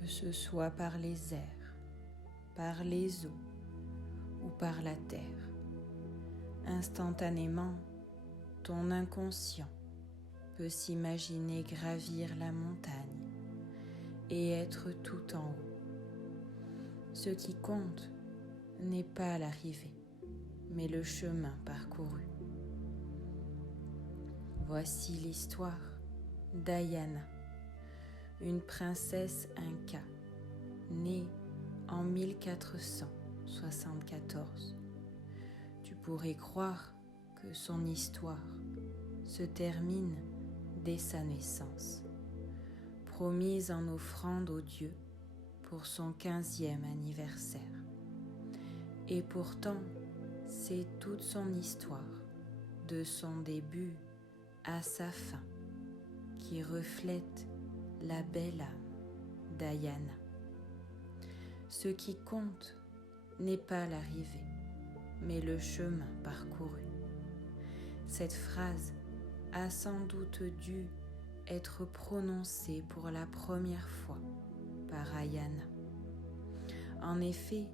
que ce soit par les airs, par les eaux ou par la terre. Instantanément, ton inconscient peut s'imaginer gravir la montagne et être tout en haut. Ce qui compte n'est pas l'arrivée, mais le chemin parcouru. Voici l'histoire d'Ayana, une princesse inca, née en 1474. Tu pourrais croire que son histoire se termine dès sa naissance, promise en offrande aux dieux pour son 15e anniversaire. Et pourtant, c'est toute son histoire, de son début à sa fin, qui reflète la belle âme d'Ayana. Ce qui compte n'est pas l'arrivée, mais le chemin parcouru. Cette phrase a sans doute dû être prononcée pour la première fois par Ayana. En effet,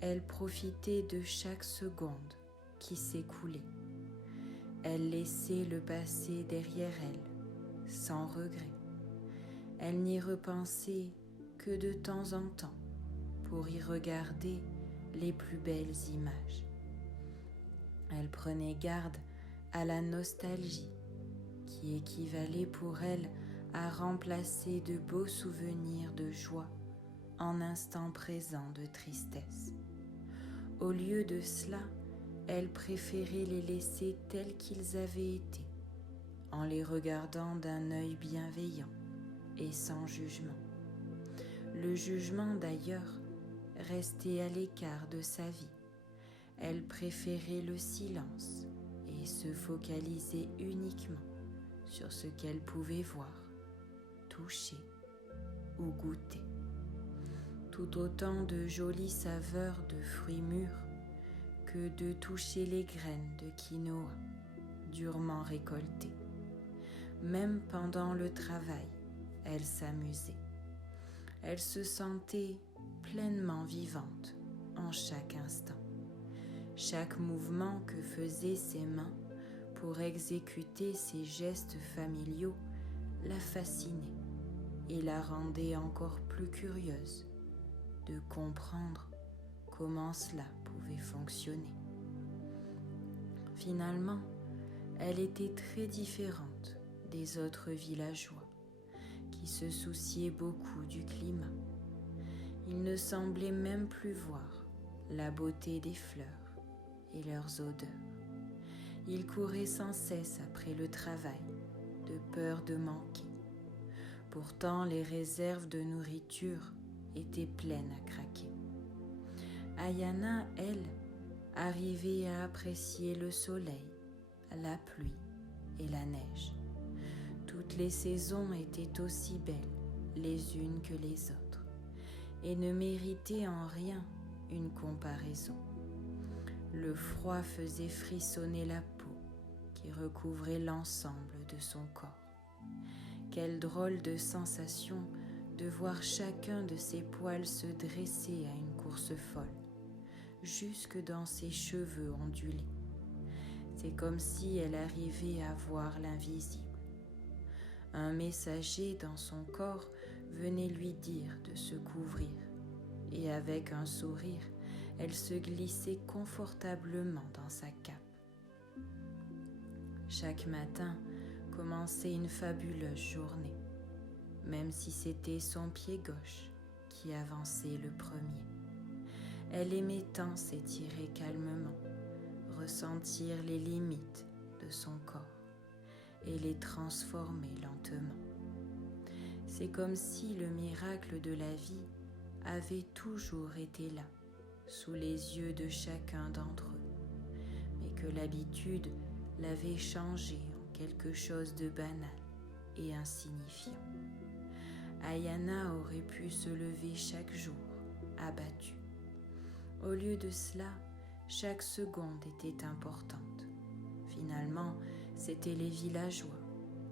elle profitait de chaque seconde qui s'écoulait. Elle laissait le passé derrière elle, sans regret. Elle n'y repensait que de temps en temps pour y regarder les plus belles images. Elle prenait garde à la nostalgie qui équivalait pour elle à remplacer de beaux souvenirs de joie en instants présents de tristesse. Au lieu de cela, elle préférait les laisser tels qu'ils avaient été, en les regardant d'un œil bienveillant et sans jugement. Le jugement d'ailleurs restait à l'écart de sa vie. Elle préférait le silence et se focalisait uniquement sur ce qu'elle pouvait voir, toucher ou goûter. Tout autant de jolies saveurs de fruits mûrs que de toucher les graines de quinoa durement récoltées. Même pendant le travail, elle s'amusait. Elle se sentait pleinement vivante en chaque instant. Chaque mouvement que faisaient ses mains pour exécuter ces gestes familiaux la fascinait et la rendait encore plus curieuse de comprendre comment cela pouvait fonctionner. Finalement, elle était très différente des autres villageois qui se souciaient beaucoup du climat. Ils ne semblaient même plus voir la beauté des fleurs et leurs odeurs. Ils couraient sans cesse après le travail, de peur de manquer. Pourtant, les réserves de nourriture étaient pleines à craquer. Ayana, elle, arrivait à apprécier le soleil, la pluie et la neige. Toutes les saisons étaient aussi belles les unes que les autres et ne méritaient en rien une comparaison. Le froid faisait frissonner la peau qui recouvrait l'ensemble de son corps. Quelle drôle de sensation de voir chacun de ses poils se dresser à une course folle, jusque dans ses cheveux ondulés. C'est comme si elle arrivait à voir l'invisible. Un messager dans son corps venait lui dire de se couvrir, et avec un sourire, elle se glissait confortablement dans sa cape. Chaque matin commençait une fabuleuse journée, même si c'était son pied gauche qui avançait le premier. Elle aimait tant s'étirer calmement, ressentir les limites de son corps et les transformer lentement. C'est comme si le miracle de la vie avait toujours été là, sous les yeux de chacun d'entre eux, mais que l'habitude l'avait changé en quelque chose de banal et insignifiant. Ayana aurait pu se lever chaque jour, abattue. Au lieu de cela, chaque seconde était importante. Finalement, c'étaient les villageois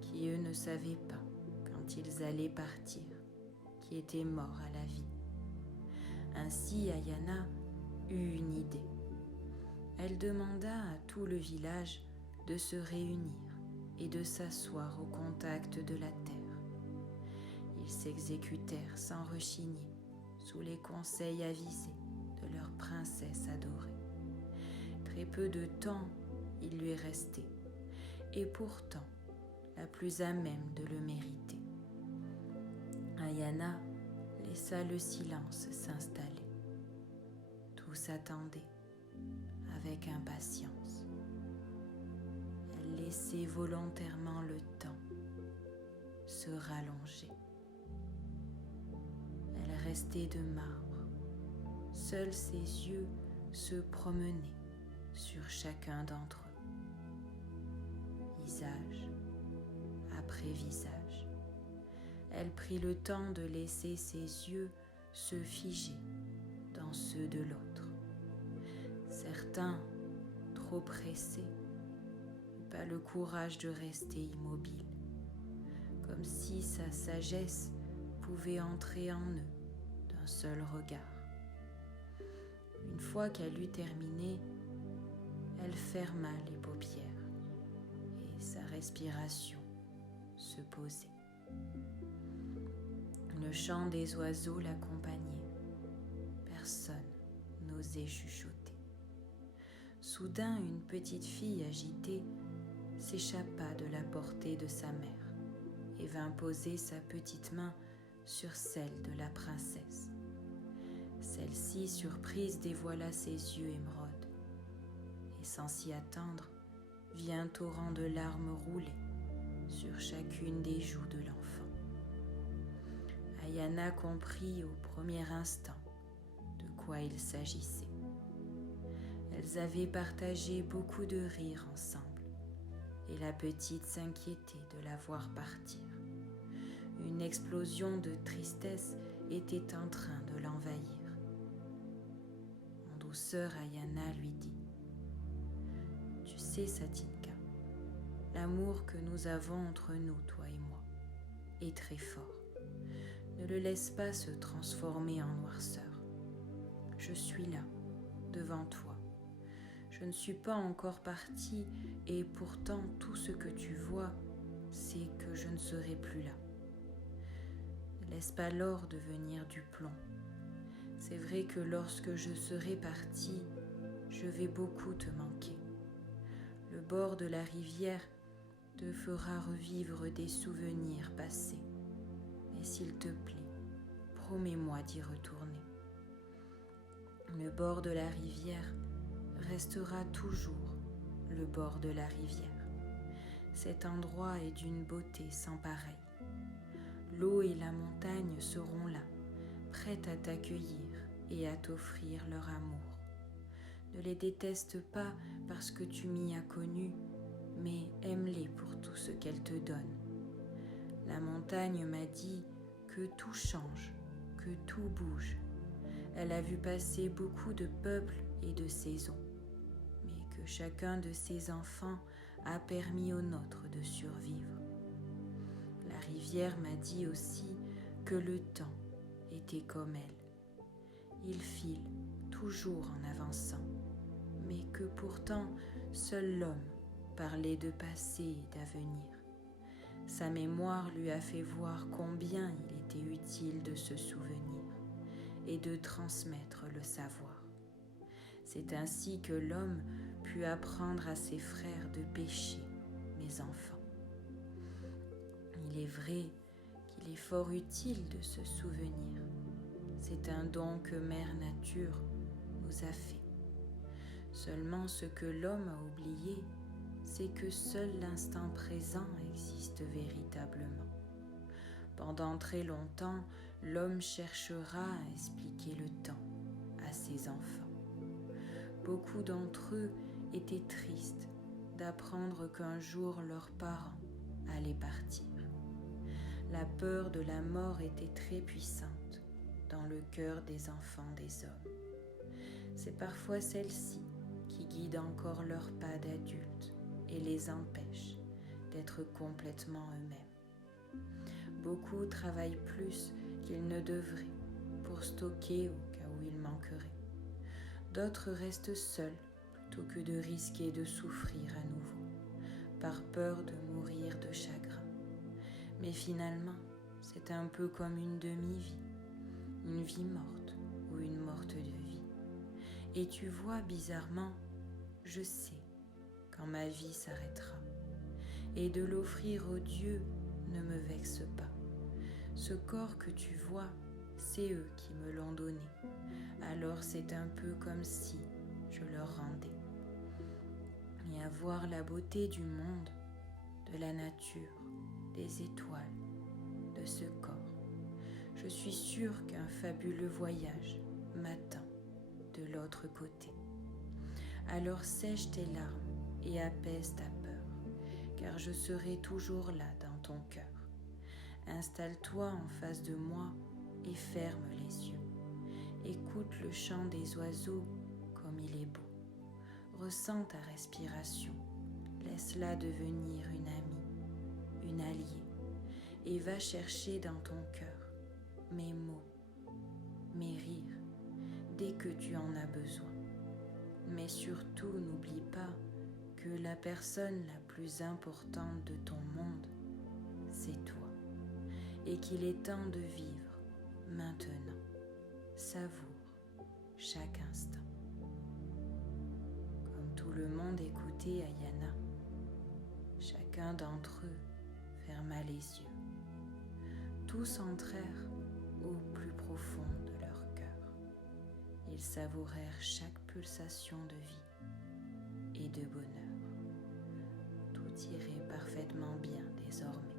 qui, eux, ne savaient pas quand ils allaient partir, qui était mort à la vie. Ainsi Ayana eut une idée. Elle demanda à tout le village de se réunir et de s'asseoir au contact de la terre. Ils s'exécutèrent sans rechigner sous les conseils avisés de leur princesse adorée. Très peu de temps il lui restait, et pourtant la plus à même de le mériter. Ayana laissa le silence s'installer. Tous attendaient avec impatience. Elle laissait volontairement le temps se rallonger. Elle restait de marbre. Seuls ses yeux se promenaient sur chacun d'entre eux. Visage après visage. Elle prit le temps de laisser ses yeux se figer dans ceux de l'autre. Certains, trop pressés, n'eurent pas le courage de rester immobiles, comme si sa sagesse pouvait entrer en eux d'un seul regard. Une fois qu'elle eut terminé, elle ferma les paupières et sa respiration se posait. Le chant des oiseaux l'accompagnait. Personne n'osait chuchoter. Soudain, une petite fille agitée s'échappa de la portée de sa mère et vint poser sa petite main sur celle de la princesse. Celle-ci, surprise, dévoila ses yeux émeraudes et, sans s'y attendre, vit un torrent de larmes rouler sur chacune des joues de l'enfant. Ayana comprit au premier instant de quoi il s'agissait. Elles avaient partagé beaucoup de rires ensemble, et la petite s'inquiétait de la voir partir. Une explosion de tristesse était en train de l'envahir. En douceur, Ayana lui dit : « Tu sais, Satinka, l'amour que nous avons entre nous, toi et moi, est très fort. Ne le laisse pas se transformer en noirceur. Je suis là, devant toi. Je ne suis pas encore partie et pourtant tout ce que tu vois, c'est que je ne serai plus là. Ne laisse pas l'or devenir du plomb. C'est vrai que lorsque je serai partie, je vais beaucoup te manquer. Le bord de la rivière te fera revivre des souvenirs passés. Mais s'il te plaît, promets-moi d'y retourner. Le bord de la rivière restera toujours le bord de la rivière. Cet endroit est d'une beauté sans pareille. L'eau et la montagne seront là, prêtes à t'accueillir et à t'offrir leur amour. Ne les déteste pas parce que tu m'y as connu, mais aime-les pour tout ce qu'elles te donnent. La montagne m'a dit que tout change, que tout bouge. Elle a vu passer beaucoup de peuples et de saisons, mais que chacun de ses enfants a permis au nôtre de survivre. La rivière m'a dit aussi que le temps était comme elle. Il file toujours en avançant, mais que pourtant seul l'homme parlait de passé et d'avenir. Sa mémoire lui a fait voir combien il était utile de se souvenir et de transmettre le savoir. C'est ainsi que l'homme put apprendre à ses frères de pêcher, mes enfants. Il est vrai qu'il est fort utile de se souvenir. C'est un don que Mère Nature nous a fait. Seulement ce que l'homme a oublié, c'est que seul l'instant présent existe véritablement. Pendant très longtemps, l'homme cherchera à expliquer le temps à ses enfants. Beaucoup d'entre eux étaient tristes d'apprendre qu'un jour leurs parents allaient partir. La peur de la mort était très puissante dans le cœur des enfants des hommes. C'est parfois celle-ci qui guide encore leurs pas d'adultes et les empêche d'être complètement eux-mêmes. Beaucoup travaillent plus qu'ils ne devraient pour stocker au cas où il manquerait. D'autres restent seuls plutôt que de risquer de souffrir à nouveau, par peur de mourir de chagrin. Mais finalement, c'est un peu comme une demi-vie, une vie morte ou une morte de vie. Et tu vois, bizarrement, je sais quand ma vie s'arrêtera. Et de l'offrir au Dieu ne me vexe pas. Ce corps que tu vois, c'est eux qui me l'ont donné. Alors c'est un peu comme si je leur rendais. Et à voir la beauté du monde, de la nature, des étoiles, de ce corps, je suis sûre qu'un fabuleux voyage m'attend de l'autre côté. Alors sèche tes larmes et apaise ta peur, car je serai toujours là dans ton cœur. Installe-toi en face de moi et ferme les yeux. Écoute le chant des oiseaux comme il est beau. Ressens ta respiration, laisse-la devenir une amie, une alliée, et va chercher dans ton cœur mes mots, mes rires, dès que tu en as besoin. Mais surtout, n'oublie pas que la personne la plus importante de ton monde, c'est toi, et qu'il est temps de vivre maintenant. Savoure chaque instant. Comme tout le monde écoutait Ayana, chacun d'entre eux ferma les yeux. Tous entrèrent au plus profond de leur cœur. Ils savourèrent chaque pulsation de vie et de bonheur. Tout irait parfaitement bien désormais.